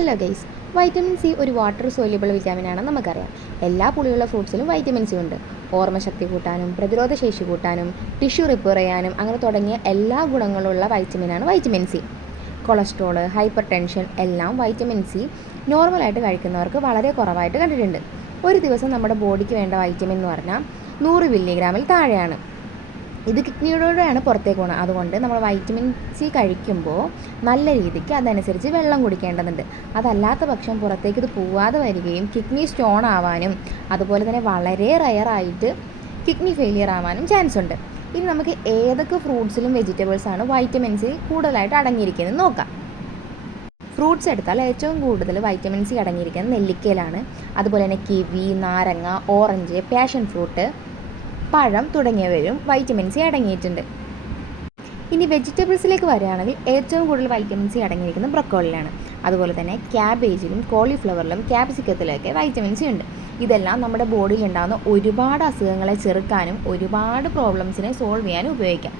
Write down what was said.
Hello guys, vitamin C ഒരു water soluble വിറ്റാമിനാണെന്ന് നമുക്കറിയാം. എല്ലാ പുളിയുള്ള ഫ്രൂട്ട്സിലും വൈറ്റമിൻ സി ഉണ്ട്. ഓർമ്മശക്തി കൂട്ടാനും പ്രതിരോധശേഷി കൂട്ടാനും ടിഷ്യൂ റിപ്പയർ ചെയ്യാനും അങ്ങനെ തുടങ്ങിയ എല്ലാ ഗുണങ്ങളുള്ള വൈറ്റമിനാണ് vitamin C. Cholesterol, hypertension എല്ലാം വൈറ്റമിൻ സി നോർമലായിട്ട് കഴിക്കുന്നവർക്ക് വളരെ കുറവായിട്ട് കണ്ടിട്ടുണ്ട്. ഒരു ദിവസം നമ്മുടെ ബോഡിക്ക് വേണ്ട വൈറ്റമിൻ എന്ന് പറഞ്ഞാൽ 100 മില്ലിഗ്രാമിൽ താഴെയാണ്. ഇത് കിഡ്നിയോടെയാണ് പുറത്തേക്ക് പോകുന്നത്. അതുകൊണ്ട് നമ്മൾ വൈറ്റമിൻ സി കഴിക്കുമ്പോൾ നല്ല രീതിക്ക് അതനുസരിച്ച് വെള്ളം കുടിക്കേണ്ടതുണ്ട്. അതല്ലാത്ത പക്ഷം പുറത്തേക്ക് ഇത് പോവാതെ വരികയും കിഡ്നി സ്റ്റോൺ ആവാനും അതുപോലെ തന്നെ വളരെ റയറായിട്ട് കിഡ്നി ഫെയിലിയർ ആവാനും ചാൻസ് ഉണ്ട്. ഇനി നമുക്ക് ഏതൊക്കെ ഫ്രൂട്ട്സിലും വെജിറ്റബിൾസാണ് വൈറ്റമിൻ സി കൂടുതലായിട്ട് അടങ്ങിയിരിക്കുന്നത് നോക്കാം. ഫ്രൂട്ട്സ് എടുത്താൽ ഏറ്റവും കൂടുതൽ വൈറ്റമിൻ സി അടങ്ങിയിരിക്കുന്നത് നെല്ലിക്കയിലാണ്. അതുപോലെ തന്നെ കിവി, നാരങ്ങ, ഓറഞ്ച്, പാഷൻ ഫ്രൂട്ട്, പഴം തുടങ്ങിയവയും വൈറ്റമിൻ സി അടങ്ങിയിട്ടുണ്ട്. ഇനി വെജിറ്റബിൾസിലേക്ക് വരികയാണെങ്കിൽ ഏറ്റവും കൂടുതൽ വൈറ്റമിൻ സി അടങ്ങിയിരിക്കുന്നത് ബ്രൊക്കോളിയിലാണ്. അതുപോലെ തന്നെ ക്യാബേജിലും കോളിഫ്ലവറിലും ക്യാപ്സിക്കത്തിലൊക്കെ വൈറ്റമിൻ സി ഉണ്ട്. ഇതെല്ലാം നമ്മുടെ ബോഡിയിൽ ഉണ്ടാകുന്ന ഒരുപാട് അസുഖങ്ങളെ ചെറുക്കാനും ഒരുപാട് പ്രോബ്ലംസിനെ സോൾവ് ചെയ്യാനും ഉപയോഗിക്കാം.